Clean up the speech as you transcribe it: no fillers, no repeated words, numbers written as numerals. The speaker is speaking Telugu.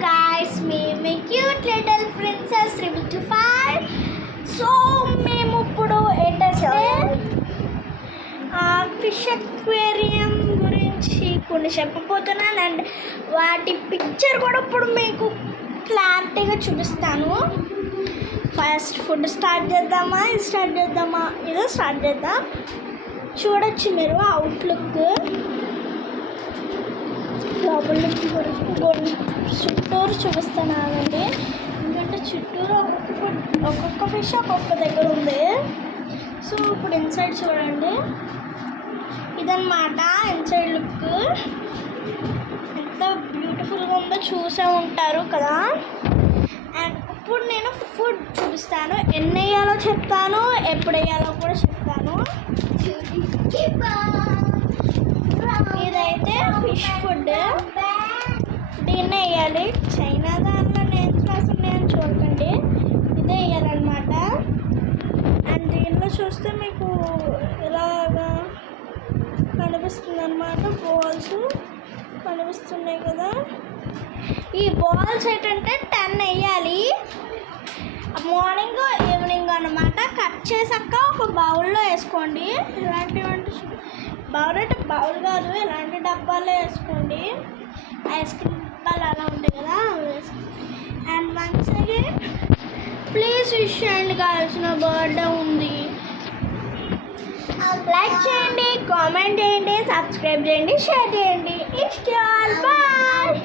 guys, me cute little princess Rebel to 5. So మేము ఇప్పుడు ఏంటంటే ఫిష్ అక్వేరియం గురించి కొన్ని చెప్పబోతున్నాను అండ్ వాటి పిక్చర్ కూడా ఇప్పుడు మీకు క్లారిటీగా చూపిస్తాను. ఫస్ట్ ఫుడ్ స్టార్ట్ చేద్దామా, ఇది స్టార్ట్ చేద్దాం. చూడొచ్చు మీరు అవుట్లుక్, లోపల చుట్టూరు చూపిస్తాను ఆగండి. ఎందుకంటే చుట్టూరు ఒక్కొక్క ఫిష్ ఒక్కొక్క దగ్గర ఉంది. సో ఇప్పుడు ఇన్సైడ్ చూడండి, ఇదన్నమాట ఇన్సైడ్ లుక్. ఎంత బ్యూటిఫుల్గా ఉందో చూసే ఉంటారు కదా. అండ్ ఇప్పుడు నేను ఫుడ్ చూపిస్తాను, ఎన్ని వేయాలో చెప్తాను, ఎప్పుడు వేయాలో కూడా చెప్తాను. ఇదైతే ఫిష్ ఫుడ్, దీన్నే వేయాలి. చైనా దాంట్లో నేమ్స్ ఉన్నాయని చూడకండి, ఇదే వేయాలన్నమాట. అండ్ దీనిలో చూస్తే మీకు ఇలాగా కనిపిస్తుంది అన్నమాట, బాల్స్ కనిపిస్తున్నాయి కదా. ఈ బాల్స్ ఏంటంటే 10 వేయాలి, మార్నింగ్ ఈవినింగ్ అన్నమాట. కట్ చేసాక ఒక బౌల్లో వేసుకోండి. ఇలాంటివంటి బౌల్ అంటే బౌల్ కాదు, ఇలాంటి డబ్బాలో వేసుకోండి. ఐస్ క్రీమ్ డబ్బాలు అలా ఉంటాయి కదా, అవి వేసుకోండి. And once again please wish చేయండి, కావాల్సిన బర్త్డే ఉంది. లైక్ చేయండి, కామెంట్ చేయండి, సబ్స్క్రైబ్ చేయండి, షేర్ చేయండి. It's all, bye.